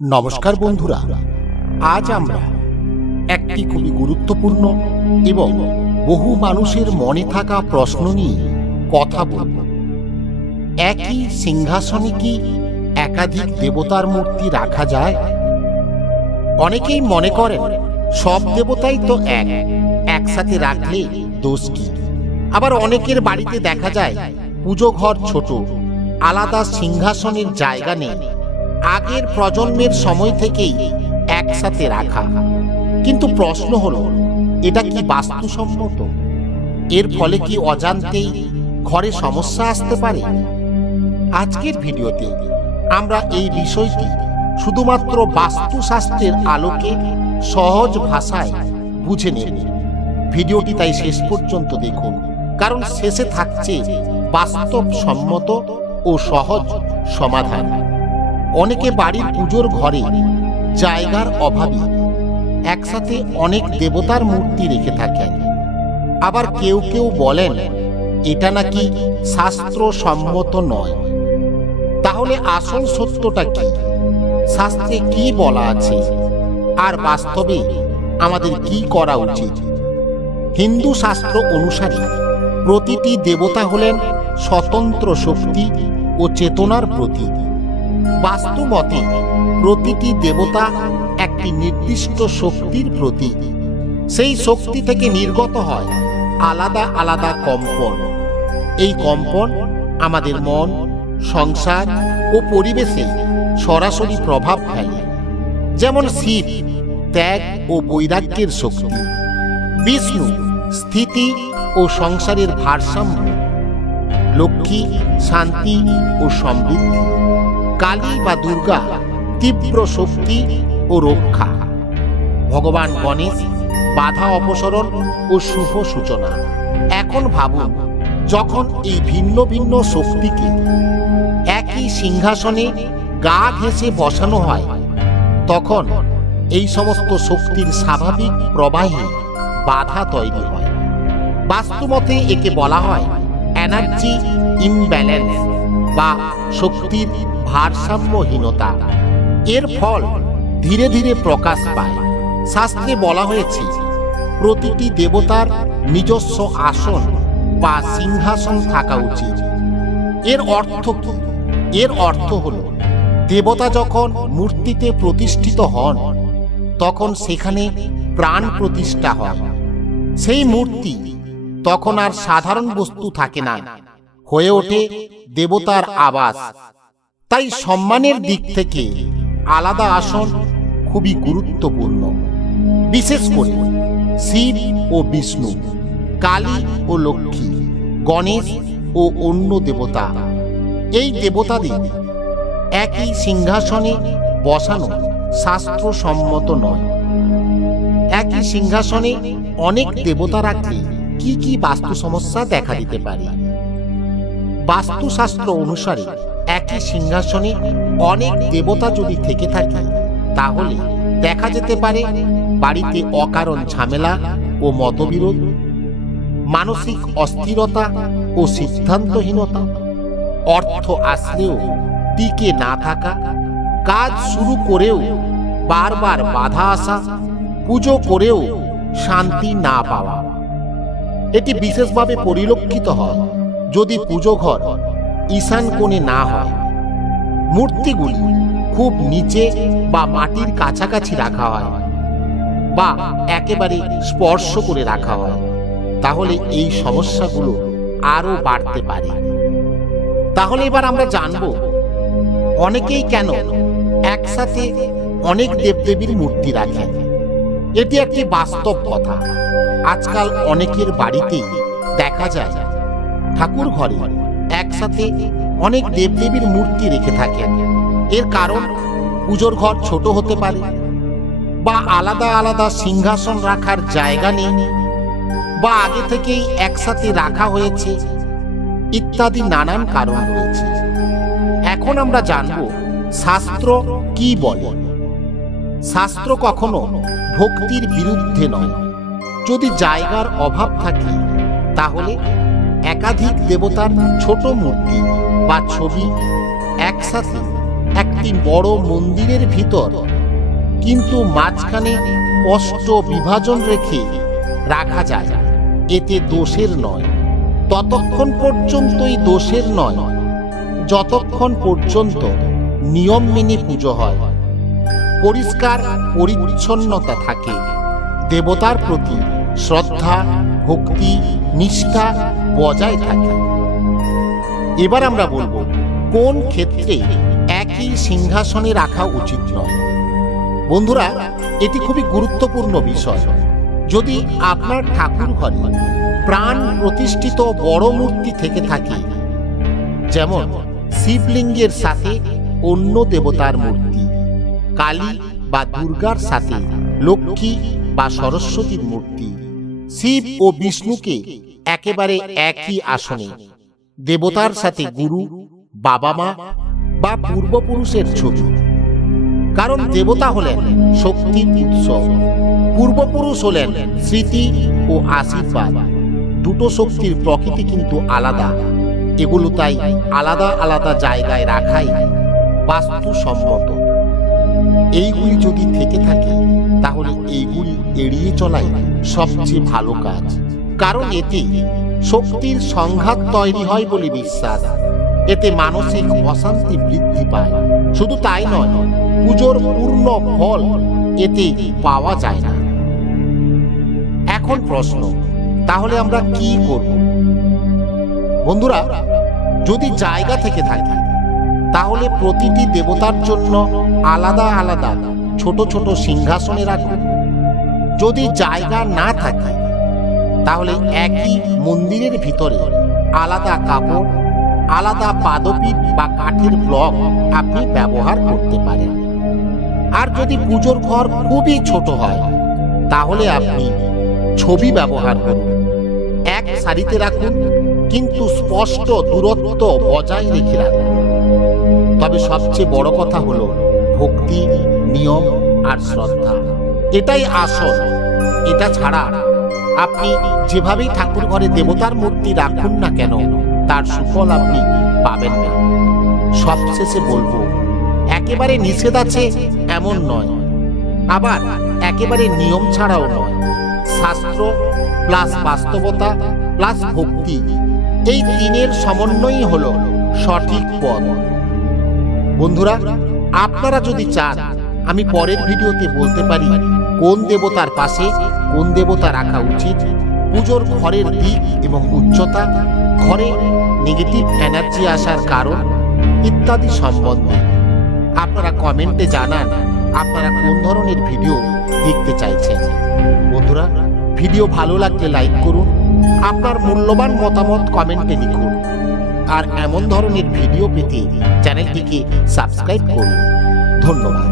নমস্কার বন্ধুরা, আজ আমরা একটি খুবই গুরুত্বপূর্ণ এবং বহু মানুষের মনে থাকা প্রশ্ন নিয়ে কথা বলব। একই সিংহাসনে কি একাধিক দেবতার মূর্তি রাখা যায়? অনেকেই মনে করেন সব দেবতাই তো একসাথে রাখলে দোষ কি? আবার অনেকের বাড়িতে দেখা যায় পুজো ঘর ছোট, আলাদা সিংহাসনের জায়গা নেই, আগের প্রজন্মের সময় থেকেই একসাথে রাখা। কিন্তু প্রশ্ন হলো, এটা কি বাস্তুসম্মত? এর ফলে কি অজান্তেই ঘরে সমস্যা আসতে পারে? আজকের ভিডিওতে আমরা এই বিষয়টি শুধুমাত্র বাস্তুশাস্ত্রের আলোকে সহজ ভাষায় বুঝে নেব। ভিডিওটি তাই শেষ পর্যন্ত দেখুন, কারণ শেষে থাকছে বাস্তবসম্মত ও সহজ সমাধান। অনেকে বাড়ির পুজোর ঘরে জায়গার অভাবে একসাথে অনেক দেবতার মূর্তি রেখে থাকেন। আবার কেউ কেউ বলেন এটা নাকি শাস্ত্রসম্মত নয়। তাহলে আসল সত্যটা কি? শাস্ত্রে কি বলা আছে, আর বাস্তবে আমাদের কি করা উচিত? হিন্দু শাস্ত্র অনুসারে প্রতিটি দেবতা হলেন স্বতন্ত্র শক্তি ও চেতনার প্রতীক। বাস্তবতে প্রতিটি দেবতা একটি নির্দিষ্ট শক্তির প্রতীক। সেই শক্তি থেকে নির্গত হয় আলাদা আলাদা কম্পন। এই কম্পন আমাদের মন, সংসার ও পরিবেশে সরাসরি প্রভাব ফেলে। যেমন শিব ত্যাগ ও বৈরাগ্যের শক্তি, বিষ্ণু স্থিতি ও সংসারের ভারসাম্য, লক্ষ্মী শান্তি ও সমৃদ্ধি, কালী বা দুর্গা তীব্র শক্তি ও রক্ষা, ভগবান গণেশ বাধা অপসরণ ও শুভ সূচনা। এখন ভাবুন, যখন এই ভিন্ন ভিন্ন শক্তিকে একই সিংহাসনে গা ঘেঁষে বসানো হয়, তখন এই সমস্ত শক্তির স্বাভাবিক প্রবাহে বাধা তৈরি হয়। বাস্তুমতে একে বলা হয় এনার্জি ইমব্যালেন্স বা শক্তির ভারসাম্যহীনতা। এর ফল ধীরে ধীরে প্রকাশ পায়। শাস্ত্রে বলা হয়েছে প্রতিটি দেবতার নিজস্ব আসন বা সিংহাসন থাকা উচিত। এর অর্থ কি? এর অর্থ হলো, দেবতা যখন মূর্তিতে প্রতিষ্ঠিত হন, তখন সেখানে প্রাণ প্রতিষ্ঠা হয়। সেই মূর্তি তখন আর সাধারণ বস্তু থাকে না, হয়ে ওঠে দেবতার আবাস। তাই সম্মানের দিক থেকে আলাদা আসন খুবই গুরুত্বপূর্ণ। বিশেষ করে শিব ও বিষ্ণু, কালী ও লক্ষ্মী, গণেশ ও অন্য দেবতা, এই দেবতাদের একই সিংহাসনে বসানো শাস্ত্রসম্মত নয়। একই সিংহাসনে অনেক দেবতা রাখলে কি কি বাস্তু সমস্যা দেখা দিতে পারে? বাস্তুশাস্ত্র অনুসারে একই সিংহাসনে অনেক দেবতা যদি থেকে থাকে, তাহলে দেখা যেতে পারে বাড়িতে অকারণ ঝামেলা ও মতবিরোধ, মানসিক অস্থিরতা ও সিদ্ধান্তহীনতা, অর্থ আসলেও টিকে না থাকা, কাজ শুরু করেও বারবার বাধা আসা, পুজো করেও শান্তি না পাওয়া। এটি বিশেষভাবে পরিলক্ষিত হয় যদি পুজো ঘর ঈশান কোণে না হয়, মূর্তিগুলি খুব নিচে বা মাটির কাছাকাছি রাখা হয়, বা একেবারে স্পর্শ করে রাখা হয়। তাহলে এই সমস্যাগুলো আরো বাড়তে পারে। তাহলে এবার আমরা জানব, অনেকেই কেন একসাথে অনেক দেবদেবীর মূর্তি রাখেন। এটি একটি বাস্তব কথা। আজকাল অনেকের বাড়িতেই দেখা যায় ঠাকুর ঘরে একসাথে অনেক দেবদেবীর মূর্তি রেখে থাকেন। এর কারণ পুজোর ঘর ছোট হতে পারে, বা আলাদা আলাদা সিংহাসন রাখার জায়গা নেই, বা আগে থেকেই একসাথে রাখা হয়েছে, ইত্যাদি নানান কারণ রয়েছে। এখন আমরা জানব শাস্ত্র কি বলে। শাস্ত্র কখনো ভক্তির বিরুদ্ধে নয়। যদি জায়গার অভাব থাকে, তাহলে একাধিক দেবতার ছোট মূর্তি বা ছবি একসাথে এক একটি বড় মন্দিরের ভিতর, কিন্তু মাঝখানে স্পষ্ট বিভাজন রেখে রাখা যায়, এতে দোষের নয়। ততক্ষণ পর্যন্তই দোষের নয় যতক্ষণ পর্যন্ত নিয়ম মেনে পুজো হয়, পরিষ্কার পরিচ্ছন্নতা থাকে, দেবতার প্রতি শ্রদ্ধা, ভক্তি, নিষ্ঠা বজায় থাকে। এবার আমরা বলবো কোন ক্ষেত্রে একই সিংহাসনে রাখা উচিত নয়। বন্ধুরা, এটি খুবই গুরুত্বপূর্ণ বিষয়। যদি আপনার ঠাকুর ঘরে প্রাণ প্রতিষ্ঠিত বড় মূর্তি থেকে থাকে, যেমন শিবলিঙ্গের সাথে অন্য দেবতার মূর্তি, কালী বা দুর্গার সাথে লক্ষ্মী বা সরস্বতীর মূর্তি, শিব ও বিষ্ণুকে একেবারে একই আসনে, দেবতার সাথে গুরু, বাবা মা বা পূর্বপুরুষের ছবি। কারণ দেবতা হলেন শক্তির উৎস, পূর্বপুরুষ হলেন স্মৃতি ও আশীর্বাদ। দুটো শক্তির প্রকৃতি কিন্তু আলাদা, এগুলো তাই আলাদা আলাদা জায়গায় রাখাই বাস্তুসম্মত। এইগুলি যদি থেকে থাকে তাহলে এইগুলি এড়িয়ে চলাই সবচেয়ে ভালো কাজ, কারণ এতে শক্তির সংঘাত তৈরি হয় বলে বিশ্বাস। এতে মানসিক অশান্তি বৃদ্ধি পায়। শুধু তাই নয়, পুজোর পূর্ণ ফল এতে পাওয়া যায় না। এখন প্রশ্ন, তাহলে আমরা কি করব? বন্ধুরা, যদি জায়গা থেকে থাকে তাহলে প্রতিটি দেবতার জন্য আলাদা আলাদা ছোট ছোট সিংহাসনে রাখুন। যদি জায়গা না থাকে তাহলে একই মন্দিরের ভিতরে আলাদা কাপড়, আলাদা পাদপীঠ বা কাঠের ব্লক আপনি ব্যবহার করতে পারেন। আর যদি পুজোর ঘর খুবই ছোট হয় তাহলে আপনি ছবি ব্যবহার করুন। এক সারিতে রাখুন, কিন্তু স্পষ্ট দূরত্ব বজায় রেখে রাখুন। তবে সবচেয়ে বড় কথা হলো ভক্তি, নিয়ম আর শ্রদ্ধা, এটাই আসল। এটা ছাড়া আপনি যেভাবেই ঠাকুর ঘরে দেবতার মূর্তি রাখুন না কেন, তার সুফল আপনি পাবেন না। সবশেষে বলবো, একেবারে নিষেধ আছে এমন নয়, আবার একেবারে নিয়ম ছাড়াও নয়। শাস্ত্র প্লাস বাস্তবতা প্লাস ভক্তি, এই তিনের সমন্বয়ই হলো সঠিক পথ। বন্ধুরা, আপনারা যদি চান আমি পরের ভিডিওতে বলতে পারি কোন দেবতার পাশে কোন দেবতা রাখা উচিত, পুজোর ঘরের দিক এবং উচ্চতা, ঘরে নেগেটিভ এনার্জি আসার কারণ ইত্যাদি সম্বন্ধে আপনারা কমেন্টে জানান আপনারা কোন ধরনের ভিডিও দেখতে চাইছেন। বন্ধুরা, ভিডিও ভালো লাগলে লাইক করুন, আপনার মূল্যবান মতামত কমেন্টে লিখুন, আর এমন ধরনের ভিডিও পেতে চ্যানেলটিকে সাবস্ক্রাইব করুন। ধন্যবাদ।